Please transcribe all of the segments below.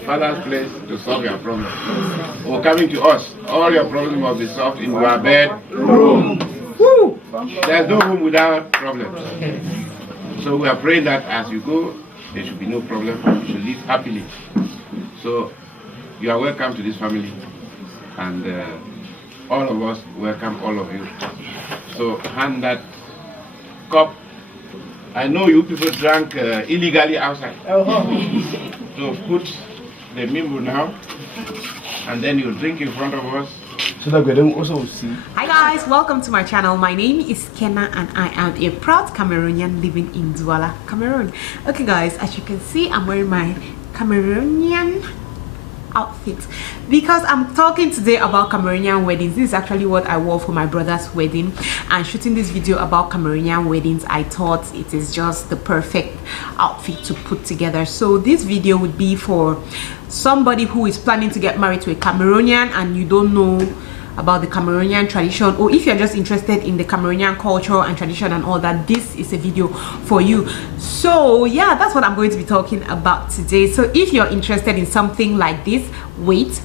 Father's place to solve your problem. Or coming to us, all your problems must be solved in your bedroom. Woo! There's no home without problems. So we are praying that as you go, there should be no problem. You should live happily. So you are welcome to this family, and all of us welcome all of you. So hand that cup. I know you people drank illegally outside. So put the mimbo now, and then you drink in front of us. So that we don't also see. Hi guys, welcome to my channel. My name is Kenna and I am a proud Cameroonian living in Douala, Cameroon. Okay guys, as you can see, I'm wearing my Cameroonian outfit because I'm talking today about Cameroonian weddings. This is actually what I wore for my brother's wedding, and shooting this video about Cameroonian weddings, I thought it is just the perfect outfit to put together. So this video would be for somebody who is planning to get married to a Cameroonian and you don't know about the Cameroonian tradition, or if you're just interested in the Cameroonian culture and tradition and all that, this is a video for you. So yeah, that's what I'm going to be talking about today. So if you're interested in something like this, wait,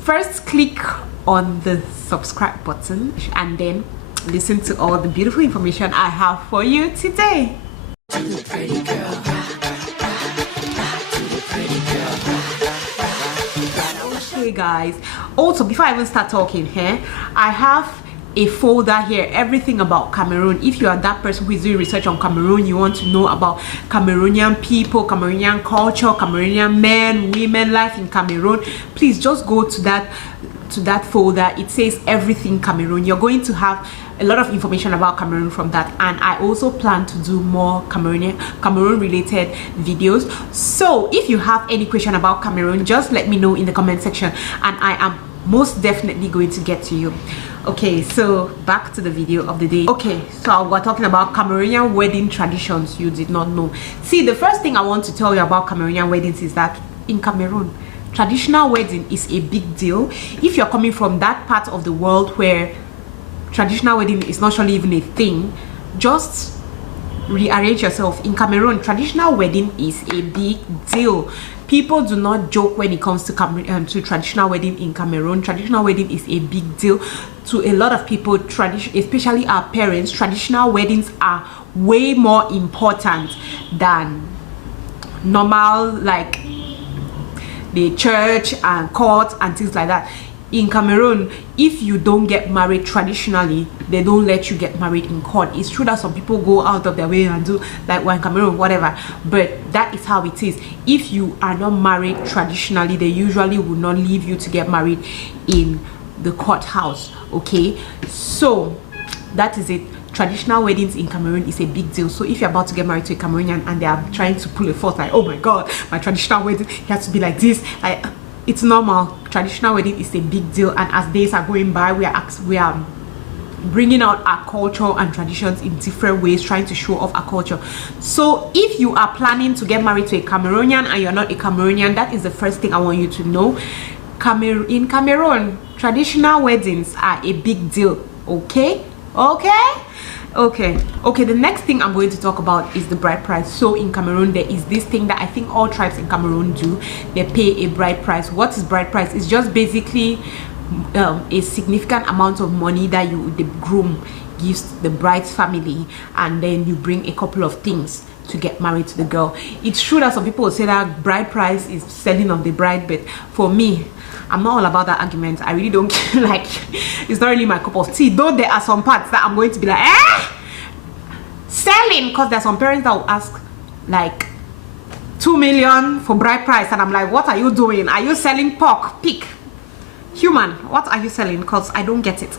first click on the subscribe button and then listen to all the beautiful information I have for you today. Hey guys, also before I even start talking here, I have a folder here, everything about Cameroon. If you are that person who is doing research on Cameroon, you want to know about Cameroonian people, Cameroonian culture, Cameroonian men, women, life in Cameroon, please just go to that folder. It says everything Cameroon. You're going to have a lot of information about Cameroon from that, and I also plan to do more Cameroon related videos. So if you have any question about Cameroon, just let me know in the comment section and I am most definitely going to get to you. Okay, so back to the video of the day. Okay, so we're talking about Cameroonian wedding traditions you did not know. See, the first thing I want to tell you about Cameroonian weddings is that in Cameroon, traditional wedding is a big deal. If you're coming from that part of the world where traditional wedding is not surely even a thing, just rearrange yourself. In Cameroon, traditional wedding is a big deal. People do not joke when it comes to traditional wedding in Cameroon. Traditional wedding is a big deal to a lot of people, especially our parents. Traditional weddings are way more important than normal, like the church and court and things like that. In Cameroon, if you don't get married traditionally, they don't let you get married in court. It's true that some people go out of their way and do like one Cameroon, whatever, but that is how it is. If you are not married traditionally, they usually will not leave you to get married in the courthouse. Okay, so that is it. Traditional weddings in Cameroon is a big deal. So if you're about to get married to a Cameroonian and they are trying to pull a forth like, oh my god, my traditional wedding has to be like this, it's normal. Traditional wedding is a big deal, and as days are going by, we are bringing out our culture and traditions in different ways, trying to show off our culture. So if you are planning to get married to a Cameroonian and you're not a Cameroonian, that is the first thing I want you to know. In Cameroon, traditional weddings are a big deal. Okay, the next thing I'm going to talk about is the bride price. So in Cameroon, there is this thing that I think all tribes in Cameroon do. They pay a bride price. What is bride price? It's just basically a significant amount of money that the groom gives the bride's family, and then you bring a couple of things to get married to the girl. It's true that some people will say that bride price is selling of the bride, but for me, I'm not all about that argument. I really don't like, it's not really my cup of tea, though there are some parts that I'm going to be like, selling, because there's some parents that will ask like 2 million for bride price, and I'm like, what are you doing? Are you selling pork, pig, human? What are you selling? Because I don't get it.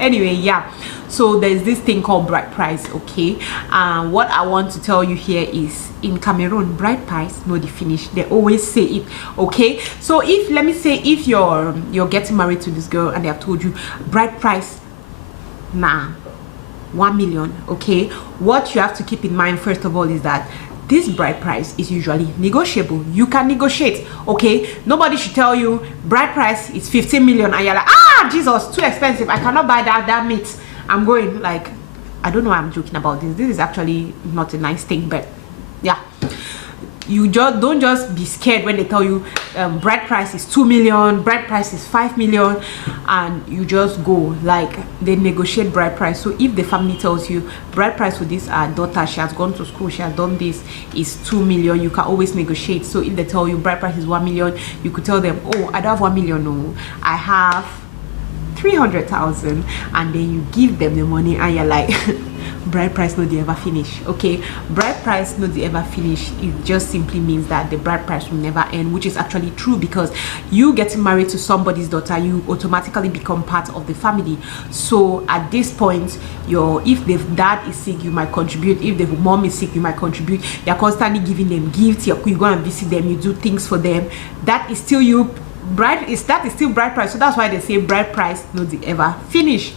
Anyway, yeah, so there's this thing called bride price. Okay, what I want to tell you here is, in Cameroon, bride price no the finish. They always say it. Okay, so if, let me say, if you're getting married to this girl and they have told you bride price 1 million, okay, what you have to keep in mind first of all is that this bride price is usually negotiable. You can negotiate. Okay, nobody should tell you bride price is 15 million and you're like, Jesus, too expensive, I cannot buy that meat. I'm going, like, I don't know why I'm joking about this. This is actually not a nice thing, but yeah, you just don't just be scared when they tell you bride price is 2 million, bride price is 5 million, and you just go. Like, they negotiate bride price. So if the family tells you bride price for this daughter, she has gone to school, she has done this, is 2 million, you can always negotiate. So if they tell you bride price is 1 million, you could tell them, oh, I don't have 1 million, no, I have 300,000, and then you give them the money, and you're like, bride price no they ever finish. Okay, bride price no they ever finish, it just simply means that the bride price will never end, which is actually true, because you getting married to somebody's daughter, you automatically become part of the family. So at this point, if the dad is sick, you might contribute. If the mom is sick, you might contribute. You're constantly giving them gifts, you go and visit them, you do things for them. That is still you. That is still bride price. So that's why they say bride price no they ever finish.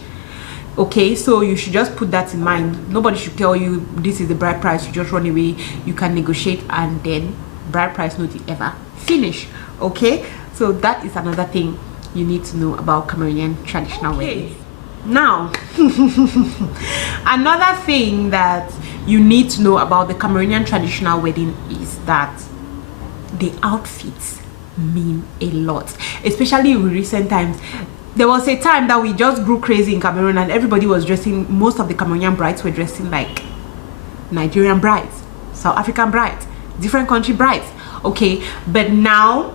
Okay, so you should just put that in mind. Nobody should tell you this is the bride price, you just run away. You can negotiate, and then bride price no they ever finish. Okay, so that is another thing you need to know about Cameroonian traditional weddings. Now another thing that you need to know about the Cameroonian traditional wedding is that the outfits mean a lot, especially in recent times. There was a time that we just grew crazy in Cameroon, and everybody was dressing, most of the Cameroonian brides were dressing like Nigerian brides, South African brides, different country brides. Okay, but now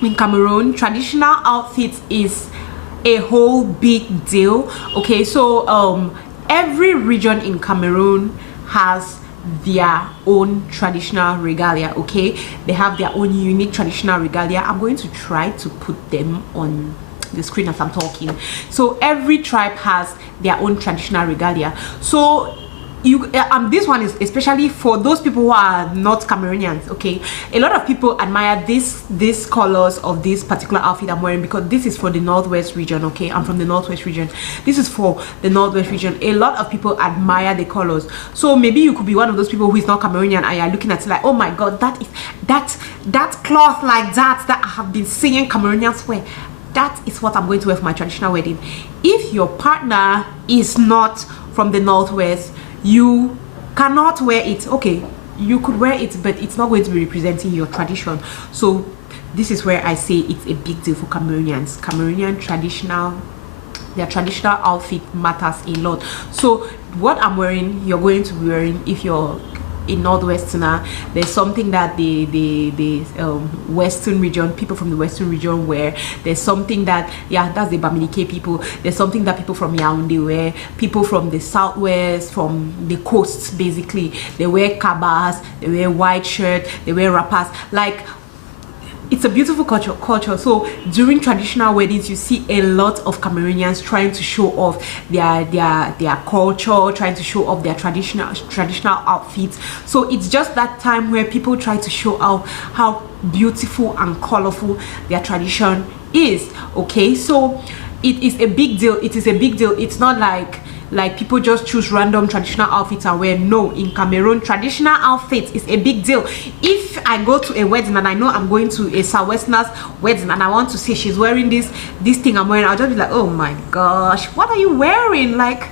in Cameroon, traditional outfits is a whole big deal. Okay, so every region in Cameroon has their own traditional regalia. Okay, they have their own unique traditional regalia. I'm going to try to put them on the screen as I'm talking. So every tribe has their own traditional regalia. So this one is especially for those people who are not Cameroonians. Okay, a lot of people admire these colors of this particular outfit I'm wearing, because this is for the northwest region. Okay, I'm from the northwest region. This is for the northwest region. A lot of people admire the colors. So maybe you could be one of those people who is not Cameroonian, and you're looking at it like, oh my god, that cloth like that I have been seeing Cameroonians wear, that is what I'm going to wear for my traditional wedding. If your partner is not from the northwest, you cannot wear it. Okay, you could wear it, but it's not going to be representing your tradition. So this is where I say it's a big deal for Cameroonians. Cameroonian their traditional outfit matters a lot. So what I'm wearing, you're going to be wearing if you're a northwesterner. There's something that the western region, people from the western region wear. There's something that, yeah, that's the Bamileke people. There's something that people from Yaoundé wear. People from the southwest, from the coasts, basically, they wear kabas, they wear white shirt, they wear wrappers. Like, it's a beautiful culture. So during traditional weddings, you see a lot of Cameroonians trying to show off their culture, trying to show off their traditional outfits. So it's just that time where people try to show out how beautiful and colorful their tradition is. Okay, so it is a big deal. It is a big deal. It's not like people just choose random traditional outfits and wear. No, in Cameroon, traditional outfits is a big deal. If I go to a wedding and I know I'm going to a Southwesterner's wedding and I want to see she's wearing this thing I'm wearing, I'll just be like, oh my gosh, what are you wearing? Like,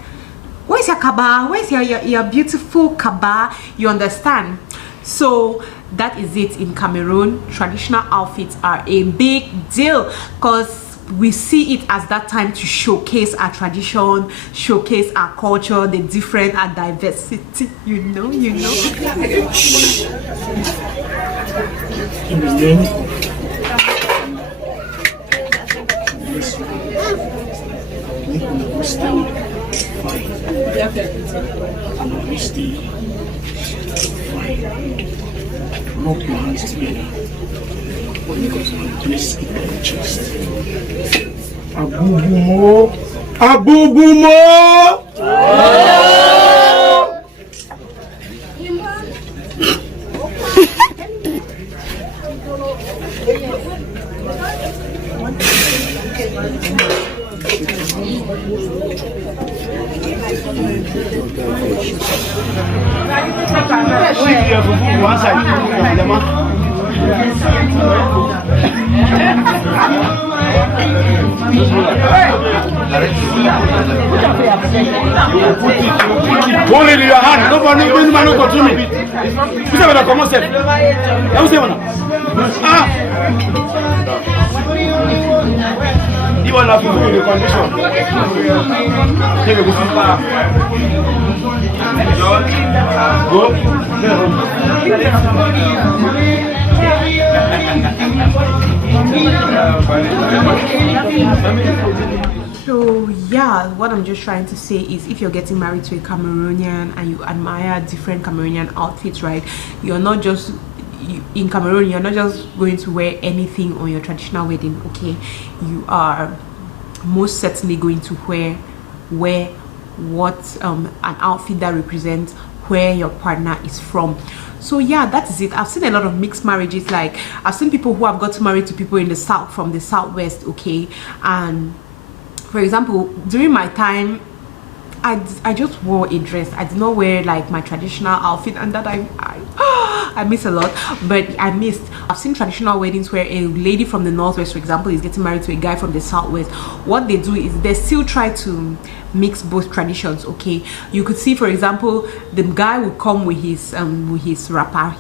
where's your kaba? Where's your beautiful kaba? You understand? So that is it. In Cameroon, traditional outfits are a big deal, because we see it as that time to showcase our tradition, showcase our culture, the different and diversity. You know. In the name Rub your hands together. Place it on the chest. Abubumo! Abubumo! Hold it in your hand. Nobody no control me. Who's ever come on, sir? Let me ah. You want to put the condition. Take a good go. So yeah, what I'm just trying to say is, if you're getting married to a Cameroonian and you admire different Cameroonian outfits, right? You're not just in Cameroon, you're not just going to wear anything on your traditional wedding, okay? You are most certainly going to wear what an outfit that represents where your partner is from. So yeah, that is it. I've seen a lot of mixed marriages. Like, I've seen people who have got married to people in the south, from the southwest, okay? And for example, during my time, I just wore a dress. I did not wear like my traditional outfit, and that I miss a lot. But I've seen traditional weddings where a lady from the northwest, for example, is getting married to a guy from the southwest. What they do is they still try to mix both traditions, okay? You could see, for example, the guy would come with his wrapper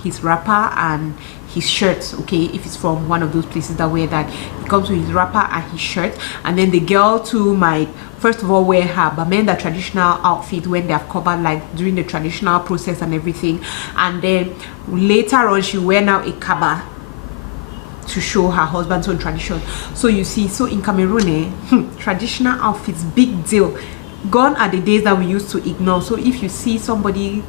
and his shirt, okay? If it's from one of those places that wear that, he comes with his wrapper and his shirt, and then the girl too might first of all wear her bamenda traditional outfit when they have covered, like during the traditional process and everything, and then later on she wear now a kaba to show her husband's own tradition. So you see, so in Cameroon, traditional outfits, big deal. Gone are the days that we used to ignore. So if you see somebody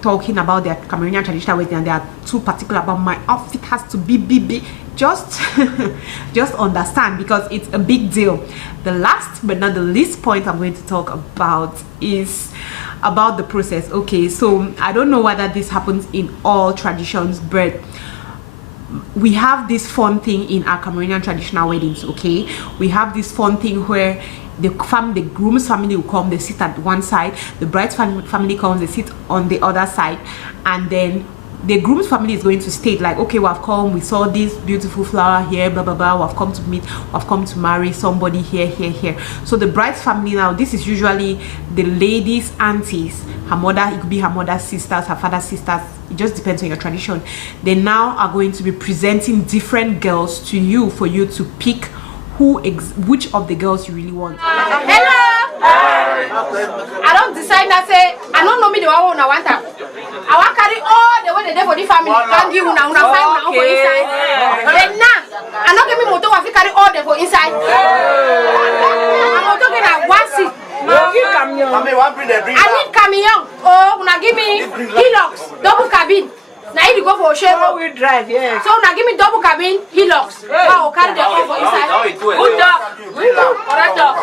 talking about their Cameroonian traditional wedding and they are too particular about my outfit has to be big, just understand, because it's a big deal. The last but not the least point I'm going to talk about is about the process, okay? So I don't know whether this happens in all traditions, but we have this fun thing in our Cameroonian traditional weddings, okay? We have this fun thing where the groom's family will come, they sit at one side, the bride's family comes, they sit on the other side, and then the groom's family is going to state like, okay, we have come, we saw this beautiful flower here, blah blah blah, we have come to meet, we have come to marry somebody here. So the bride's family now, this is usually the lady's aunties, her mother, it could be her mother's sisters, her father's sisters, it just depends on your tradition. They now are going to be presenting different girls to you for you to pick which of the girls you really want. Hello! I don't decide that, say, I don't know me the one I want. I want to carry all the way the day for the family. Can't give una find now for inside. Then now, I don't give me motor if you carry all the for inside. I'm talking at one seat. I need camion. Oh, una give me Hilux, double cabin. Now you go for a share. How we drive, yes. So now give me double cabin, Hilux. Wow, carry the all for inside. Good job. Correct job.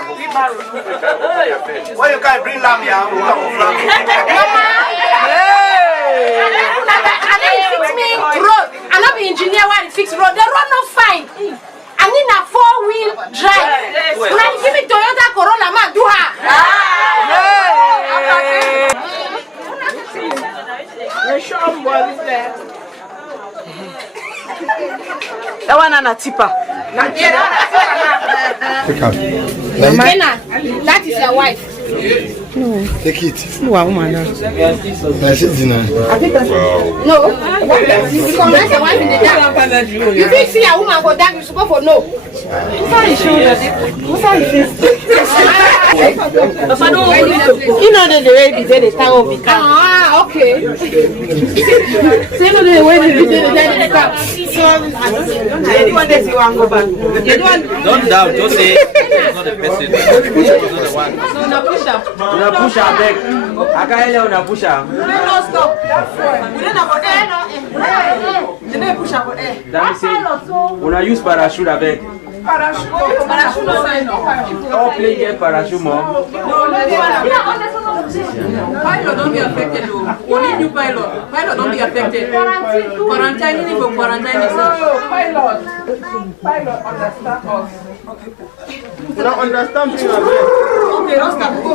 Why you can't bring lamb here? I need fix me road. I not be engineer while fix road. The road not fine. I need a 4-wheel drive. When I give me Toyota Corolla, man, do her. That one and a tipper. That is your wife. No. Take it. No, woman. I said dinner. No. Because that's your wife in the dark. If you see a woman go dark, you're supposed to know. You know the way they did the town of the car. Ah, okay. So you know the way they did the car. Don't doubt, don't say it's not the person. It's not the one. So na push up. Una push up back. I can't let una push up. No, stop. We don't have air. You don't push up air. Let me see. Una use parachute back. Parachute no sign. All play get parachute more. No, pilot don't be affected though. Only new pilot. Pilot don't be affected. Quarantine for quarantine. Pilot understand us. You don't understand me. Okay, don't stop. Go.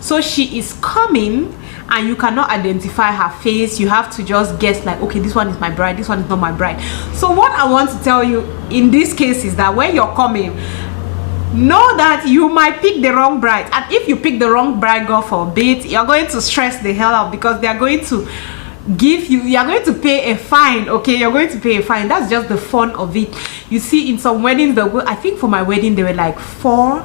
So she is coming, and you cannot identify her face. You have to just guess like, okay, this one is my bride, this one is not my bride. So what I want to tell you in this case is that when you're coming, know that you might pick the wrong bride, and if you pick the wrong bride, God forbid, you're going to stress the hell out, because they are going to give you are going to pay a fine. Okay, you're going to pay a fine. That's just the fun of it. You see, in some weddings, I think for my wedding there were like four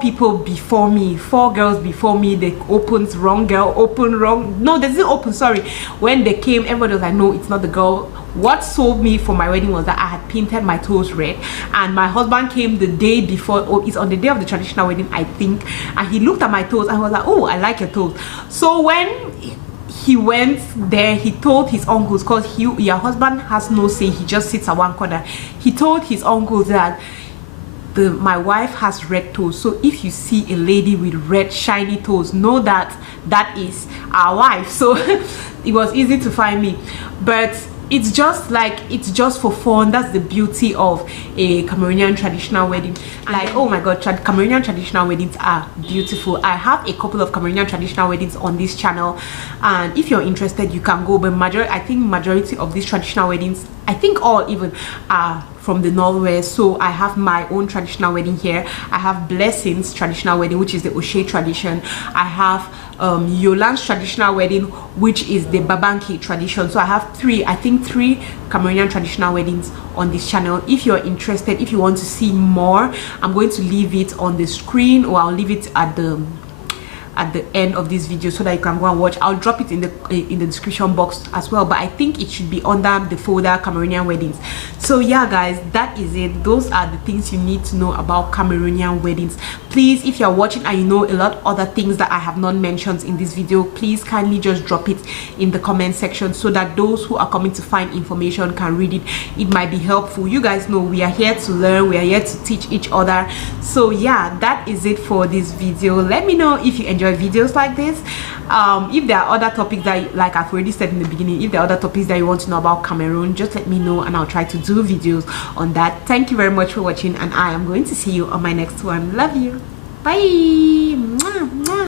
people before me, 4 girls before me. They opened, wrong girl, open, wrong, no, they didn't open, sorry. When they came, everybody was like, no, it's not the girl. What sold me for my wedding was that I had painted my toes red, and my husband came the day before, it's on the day of the traditional wedding, I think, and he looked at my toes and was like, oh, I like your toes. So when he went there, he told his uncles, because your husband has no say, he just sits at one corner. He told his uncles that my wife has red toes, so if you see a lady with red shiny toes, know that that is our wife. So it was easy to find me. But it's just for fun. That's the beauty of a Cameroonian traditional wedding. Like, oh my god, Cameroonian traditional weddings are beautiful. I have a couple of Cameroonian traditional weddings on this channel, and if you're interested, you can go. But I think majority of these traditional weddings, I think all even, are from the Northwest. So I have my own traditional wedding here. I have Blessings traditional wedding, which is the O'Shea tradition. I have Yoland's traditional wedding, which is the Babanki tradition. So I have three Cameroonian traditional weddings on this channel. If you're interested, if you want to see more, I'm going to leave it on the screen, or I'll leave it at the end of this video so that you can go and watch. I'll drop it in the description box as well, but I think it should be under the folder Cameroonian weddings. So yeah guys, that is it. Those are the things you need to know about Cameroonian weddings. Please, if you're watching and you know a lot of other things that I have not mentioned in this video, please kindly just drop it in the comment section so that those who are coming to find information can read it. It might be helpful. You guys know we are here to learn, we are here to teach each other. So yeah, that is it for this video. Let me know if you enjoy videos like this. If there are other topics that, like I've already said in the beginning, if there are other topics that you want to know about Cameroon, just let me know and I'll try to do videos on that. Thank you very much for watching, and I am going to see you on my next one. Love you. Bye.